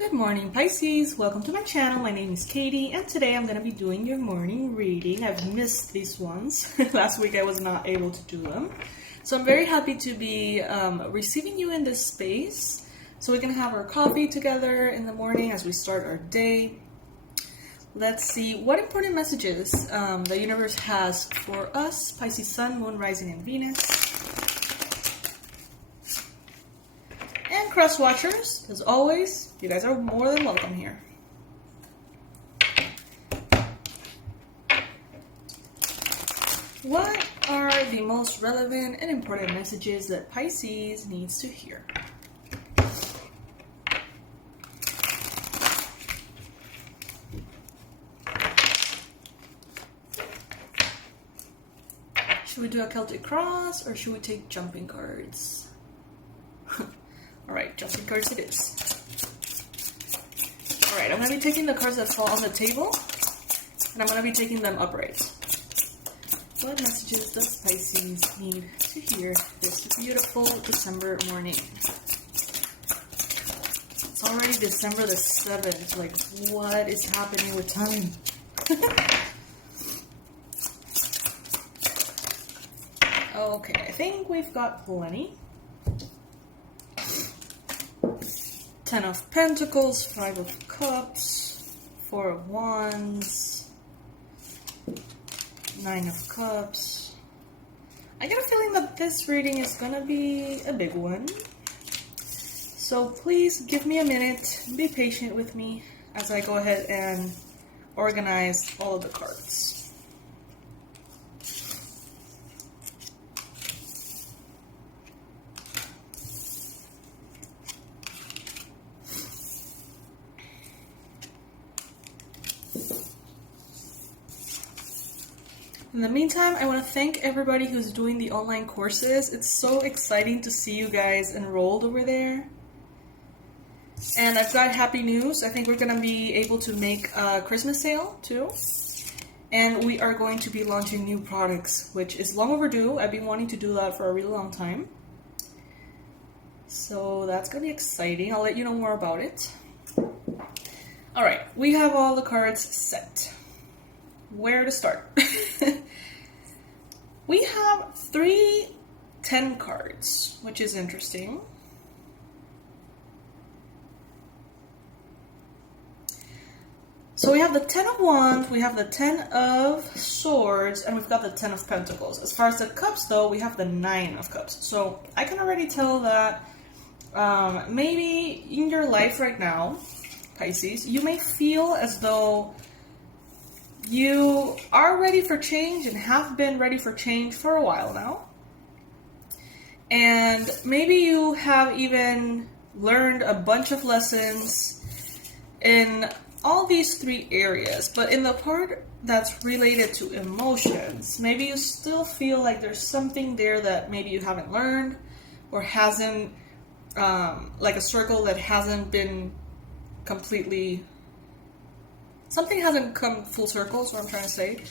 Good morning, Pisces. Welcome to my channel. My name is Katie, and today I'm going to be doing your morning reading. I've missed these ones. Last week I was not able to do them. So I'm very happy to be receiving you in this space. So we can have our coffee together in the morning as we start our day. Let's see what important messages the universe has for us. Pisces Sun, Moon, Rising, and Venus. And cross watchers, as always, you guys are more than welcome here. What are the most relevant and important messages that Pisces needs to hear? Should we do a Celtic cross or should we take jumping cards? Alright, jumping cards it is. Alright, I'm going to be taking the cards that fall on the table, and I'm going to be taking them upright. What messages does Pisces need to hear this beautiful December morning? It's already December the 7th. Like, what is happening with time? Okay, I think we've got plenty. 10 of Pentacles, 5 of Cups, 4 of Wands, 9 of Cups. I get a feeling that this reading is gonna be a big one. So please give me a minute, be patient with me as I go ahead and organize all of the cards. In the meantime, I want to thank everybody who's doing the online courses. It's so exciting to see you guys enrolled over there. And I've got happy news. I think we're going to be able to make a Christmas sale too. And we are going to be launching new products, which is long overdue. I've been wanting to do that for a really long time. So that's going to be exciting. I'll let you know more about it. Alright, we have all the cards set. Where to start? We have 3 10 cards, which is interesting. So we have the 10 of Wands, we have the 10 of Swords, and we've got the 10 of Pentacles. As far as the Cups, though, we have the 9 of Cups. So I can already tell that maybe in your life right now, Pisces, you may feel as though you are ready for change and have been ready for change for a while now. And maybe you have even learned a bunch of lessons in all these 3 areas. But in the part that's related to emotions, maybe you still feel like there's something there that maybe you haven't learned or hasn't, like a circle that hasn't been completely... Something hasn't come full circle, is what I'm trying to say.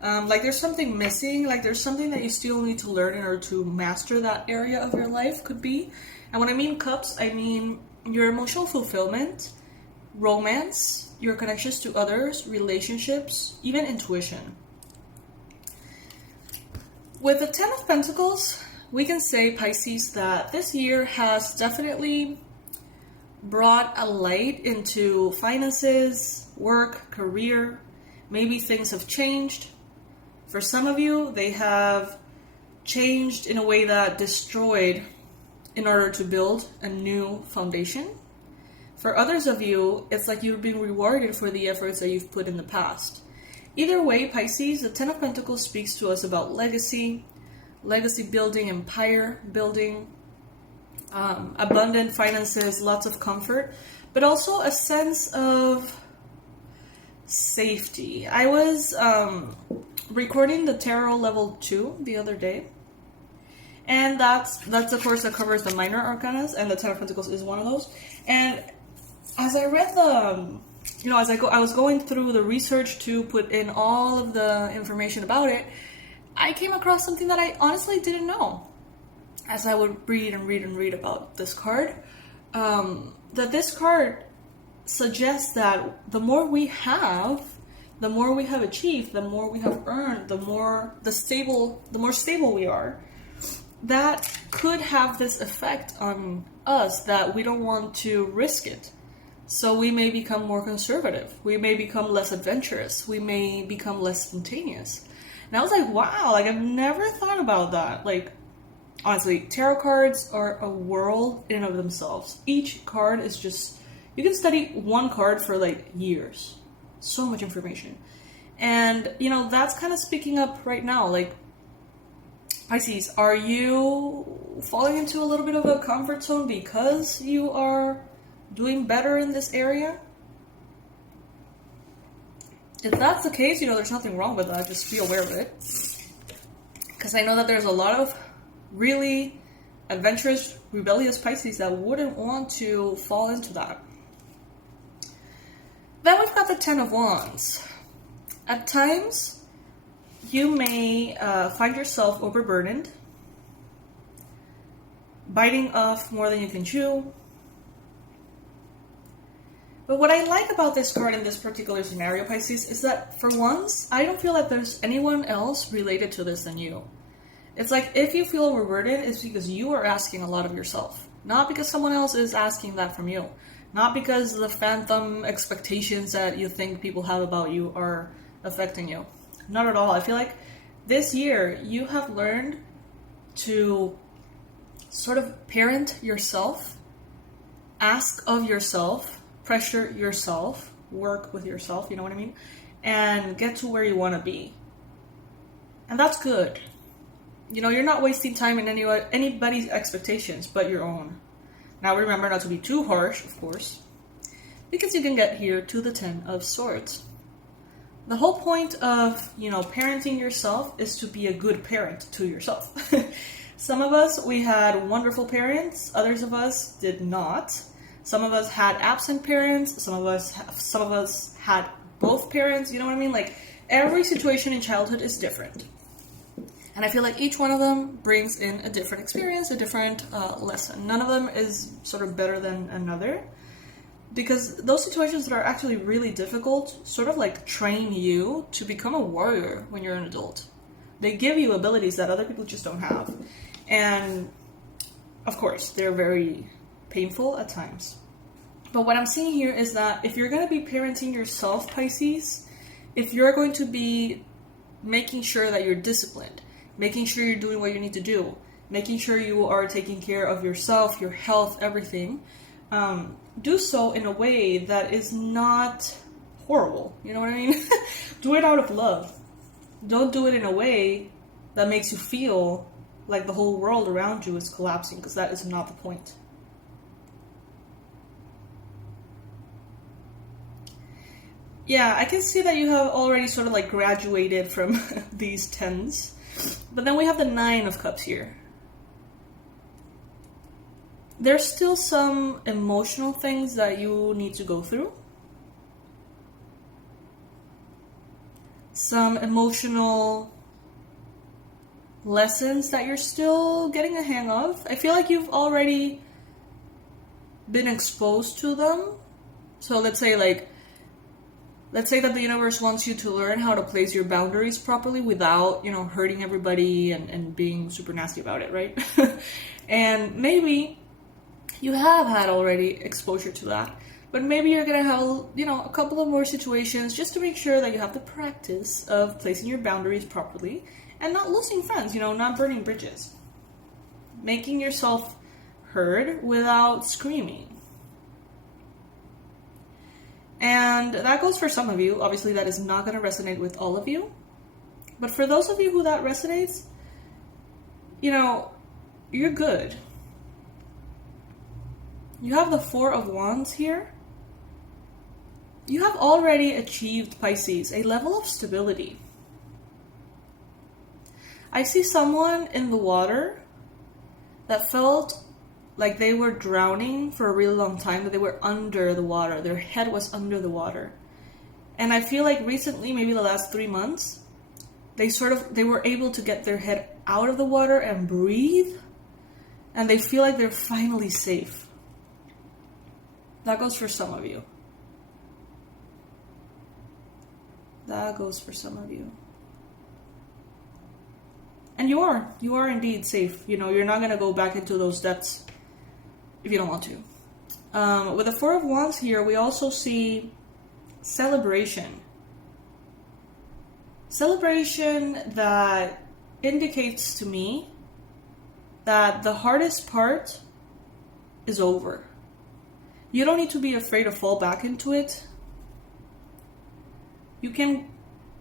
Like there's something missing, like there's something that you still need to learn in order to master that area of your life, could be. And when I mean cups, I mean your emotional fulfillment, romance, your connections to others, relationships, even intuition. With the 10 of Pentacles, we can say, Pisces, that this year has definitely brought a light into finances, work, career. Maybe things have changed. For some of you, they have changed in a way that destroyed in order to build a new foundation. For others of you, it's like you've been rewarded for the efforts that you've put in the past. Either way, Pisces, the 10 of Pentacles speaks to us about legacy building, empire building, abundant finances, lots of comfort, but also a sense of safety. I was recording the Tarot level 2 the other day, and that's a course that covers the minor arcanas, and the 10 of Pentacles is one of those. And as I read I was going through the research to put in all of the information about it, I came across something that I honestly didn't know. As I would read about this card, that this card suggests that the more we have achieved, the more we have earned, the more stable we are. That could have this effect on us that we don't want to risk it. So we may become more conservative. We may become less adventurous. We may become less spontaneous. And I was like, wow, like I've never thought about that. Like, honestly, tarot cards are a world in and of themselves. Each card is just, you can study one card for like years. So much information. And, you know, that's kind of speaking up right now. Like, Pisces, are you falling into a little bit of a comfort zone because you are doing better in this area? If that's the case, you know, there's nothing wrong with that. Just be aware of it. Because I know that there's a lot of really adventurous, rebellious Pisces that wouldn't want to fall into that. Then we've got the Ten of Wands. At times, you may find yourself overburdened, biting off more than you can chew. But what I like about this card in this particular scenario, Pisces, is that for once, I don't feel like there's anyone else related to this than you. It's like if you feel overburdened, it's because you are asking a lot of yourself. Not because someone else is asking that from you. Not because the phantom expectations that you think people have about you are affecting you. Not at all. I feel like this year you have learned to sort of parent yourself, ask of yourself, pressure yourself, work with yourself, you know what I mean? And get to where you want to be. And that's good. You know, you're not wasting time in anybody's expectations but your own. Now remember not to be too harsh, of course, because you can get here to the Ten of Swords. The whole point of, you know, parenting yourself is to be a good parent to yourself. Some of us, we had wonderful parents. Others of us did not. Some of us had absent parents. Some of us had both parents. You know what I mean? Like, every situation in childhood is different. And I feel like each one of them brings in a different experience, a different lesson. None of them is sort of better than another. Because those situations that are actually really difficult sort of like train you to become a warrior when you're an adult. They give you abilities that other people just don't have. And, of course, they're very painful at times. But what I'm seeing here is that if you're going to be parenting yourself, Pisces, if you're going to be making sure that you're disciplined, making sure you're doing what you need to do, making sure you are taking care of yourself, your health, everything, do so in a way that is not horrible. You know what I mean? Do it out of love. Don't do it in a way that makes you feel like the whole world around you is collapsing, because that is not the point. Yeah, I can see that you have already sort of like graduated from these tens. But then we have the Nine of Cups here. There's still some emotional things that you need to go through. Some emotional lessons that you're still getting a hang of. I feel like you've already been exposed to them. So let's say that the universe wants you to learn how to place your boundaries properly without, you know, hurting everybody and being super nasty about it, right? And maybe you have had already exposure to that, but maybe you're gonna have, you know, a couple of more situations just to make sure that you have the practice of placing your boundaries properly and not losing friends, you know, not burning bridges. Making yourself heard without screaming. And that goes for some of you. Obviously, that is not going to resonate with all of you. But for those of you who that resonates, you know, you're good. You have the Four of Wands here. You have already achieved, Pisces, a level of stability. I see someone in the water that felt like they were drowning for a really long time, that they were under the water. Their head was under the water. And I feel like recently, maybe the last 3 months, they were able to get their head out of the water and breathe. And they feel like they're finally safe. That goes for some of you. That goes for some of you. And you are indeed safe. You know, you're not going to go back into those depths if you don't want to. With the Four of Wands here, we also see celebration. Celebration that indicates to me that the hardest part is over. You don't need to be afraid to fall back into it. You can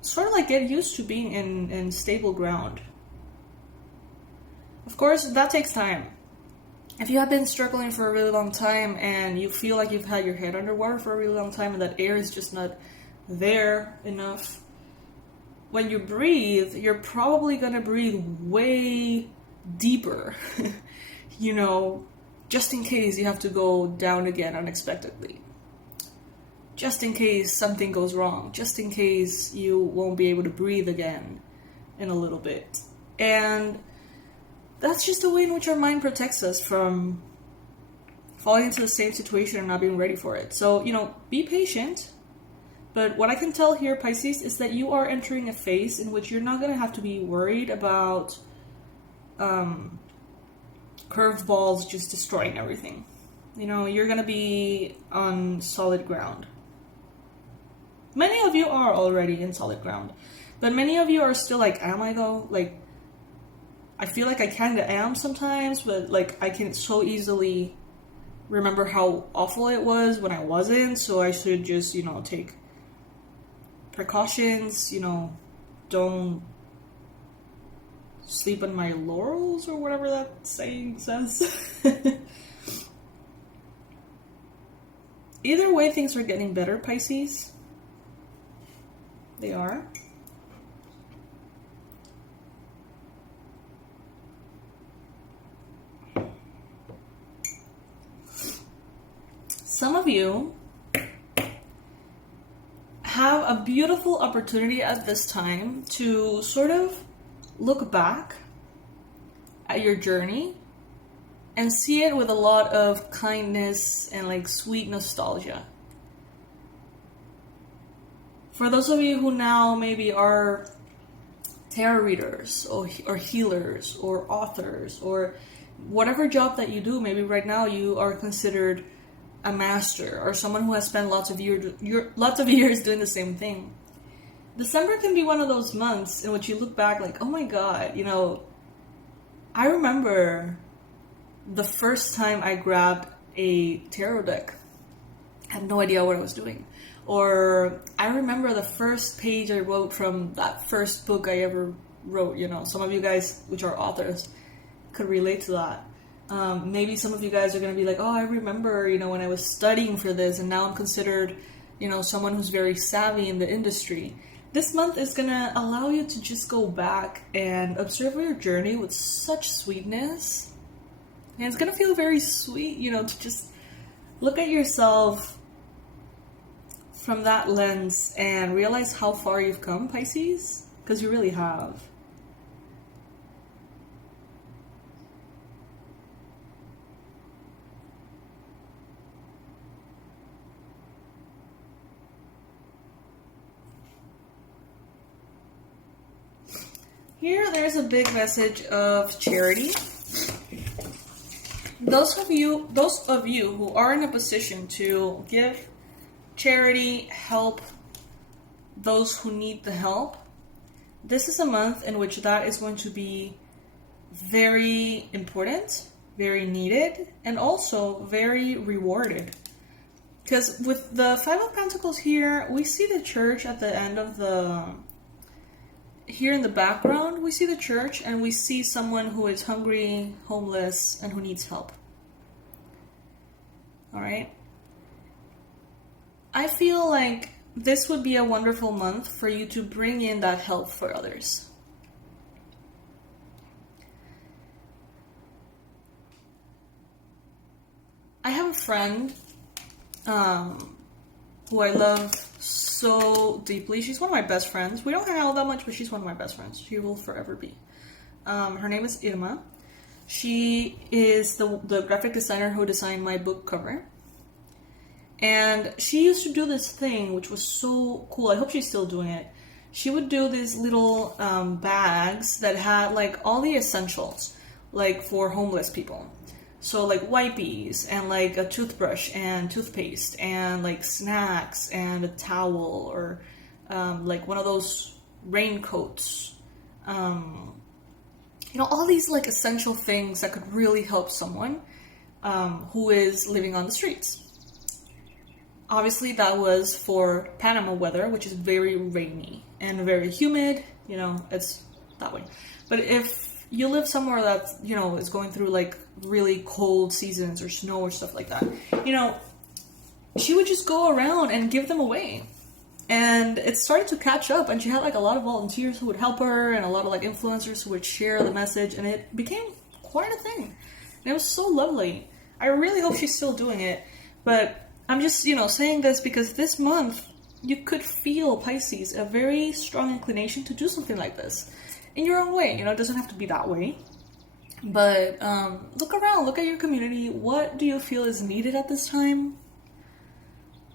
sort of like get used to being in stable ground. Of course, that takes time. If you have been struggling for a really long time and you feel like you've had your head underwater for a really long time and that air is just not there enough, when you breathe, you're probably going to breathe way deeper, you know, just in case you have to go down again unexpectedly. Just in case something goes wrong. Just in case you won't be able to breathe again in a little bit. And that's just the way in which our mind protects us from falling into the same situation and not being ready for it. So, you know, be patient. But what I can tell here, Pisces, is that you are entering a phase in which you're not going to have to be worried about curveballs just destroying everything. You know, you're going to be on solid ground. Many of you are already in solid ground. But many of you are still like, am I though? Like, I feel like I kind of am sometimes, but like I can so easily remember how awful it was when I wasn't, so I should just, you know, take precautions, you know, don't sleep on my laurels or whatever that saying says. Either way, things are getting better, Pisces. They are. Some of you have a beautiful opportunity at this time to sort of look back at your journey and see it with a lot of kindness and like sweet nostalgia. For those of you who now maybe are tarot readers or healers or authors or whatever job that you do, maybe right now you are considered a master or someone who has spent lots of years doing the same thing. December can be one of those months in which you look back like, oh my god, you know, I remember the first time I grabbed a tarot deck. I had no idea what I was doing. Or I remember the first page I wrote from that first book I ever wrote. You know, some of you guys, which are authors, could relate to that. Maybe some of you guys are going to be like, oh, I remember, you know, when I was studying for this and now I'm considered, you know, someone who's very savvy in the industry. This month is going to allow you to just go back and observe your journey with such sweetness. And it's going to feel very sweet, you know, to just look at yourself from that lens and realize how far you've come, Pisces, because you really have. Here, there's a big message of charity. Those of you who are in a position to give charity, help those who need the help, this is a month in which that is going to be very important, very needed, and also very rewarded. Because with the Five of Pentacles here, we see the church at the end of the... Here in the background, we see the church and we see someone who is hungry, homeless, and who needs help. Alright? I feel like this would be a wonderful month for you to bring in that help for others. I have a friend who I love so deeply. She's one of my best friends. We don't hang out that much, but she's one of my best friends. She will forever be. Her name is Irma. She is the graphic designer who designed my book cover. And she used to do this thing, which was so cool. I hope she's still doing it. She would do these little bags that had like all the essentials, like for homeless people. So like wipies and like a toothbrush and toothpaste and like snacks and a towel or like one of those raincoats. You know, all these like essential things that could really help someone who is living on the streets. Obviously, that was for Panama weather, which is very rainy and very humid. You know, it's that way. But if you live somewhere that, you know, is going through like really cold seasons or snow or stuff like that, you know, she would just go around and give them away. And it started to catch up, and she had like a lot of volunteers who would help her and a lot of like influencers who would share the message, and it became quite a thing. And it was so lovely. I really hope she's still doing it. But I'm just, you know, saying this because this month you could feel, Pisces, a very strong inclination to do something like this in your own way. You know, it doesn't have to be that way. But look around, look at your community. What do you feel is needed at this time?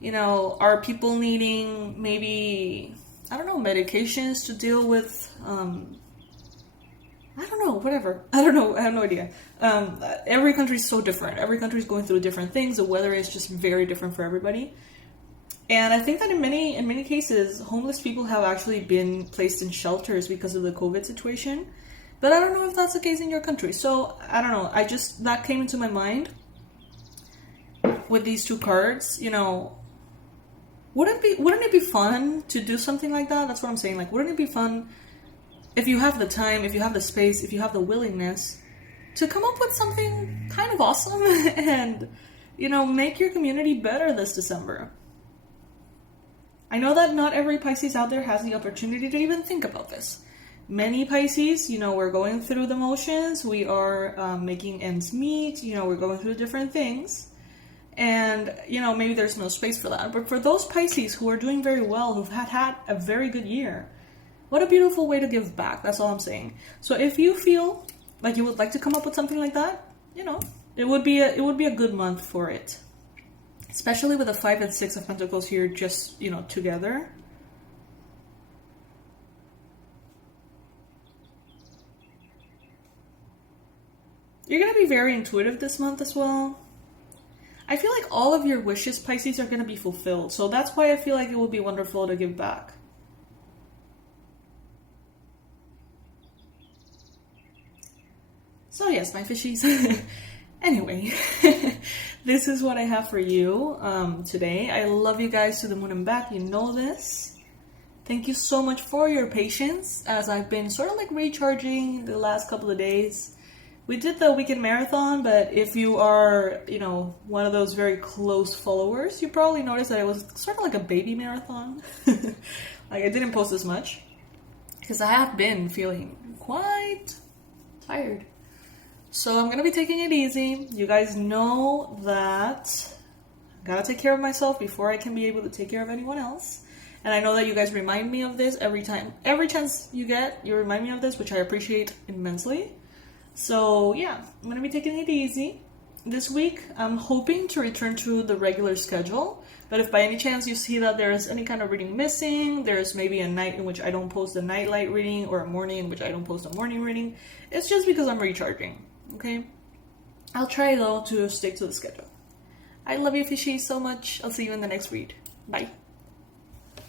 You know, are people needing maybe, I don't know, medications to deal with, I don't know, whatever. I don't know, I have no idea. Every country is so different. Every country is going through different things. The weather is just very different for everybody. And I think that in many cases, homeless people have actually been placed in shelters because of the COVID situation. But I don't know if that's the case in your country. So, I don't know. That came into my mind with these two cards, you know. Wouldn't it be fun to do something like that? That's what I'm saying. Like, wouldn't it be fun if you have the time, if you have the space, if you have the willingness to come up with something kind of awesome and, you know, make your community better this December? I know that not every Pisces out there has the opportunity to even think about this. Many Pisces, you know, we're going through the motions. We are making ends meet. You know, we're going through different things. And, you know, maybe there's no space for that. But for those Pisces who are doing very well, who've had a very good year, what a beautiful way to give back. That's all I'm saying. So if you feel like you would like to come up with something like that, you know, it would be a good month for it. Especially with the 5 and 6 of Pentacles here just, you know, together. You're going to be very intuitive this month as well. I feel like all of your wishes, Pisces, are going to be fulfilled. So that's why I feel like it would be wonderful to give back. So yes, my fishies. Anyway, this is what I have for you today. I love you guys to the moon and back. You know this. Thank you so much for your patience as I've been sort of like recharging the last couple of days. We did the weekend marathon, but if you are, you know, one of those very close followers, you probably noticed that it was sort of like a baby marathon. Like, I didn't post as much because I have been feeling quite tired. So I'm going to be taking it easy. You guys know that I gotta take care of myself before I can be able to take care of anyone else. And I know that you guys remind me of this every time. Every chance you get, you remind me of this, which I appreciate immensely. So yeah, I'm going to be taking it easy. This week, I'm hoping to return to the regular schedule. But if by any chance you see that there's any kind of reading missing, there's maybe a night in which I don't post a nightlight reading or a morning in which I don't post a morning reading, it's just because I'm recharging, okay? I'll try though to stick to the schedule. I love you, fishies, so much. I'll see you in the next read. Bye.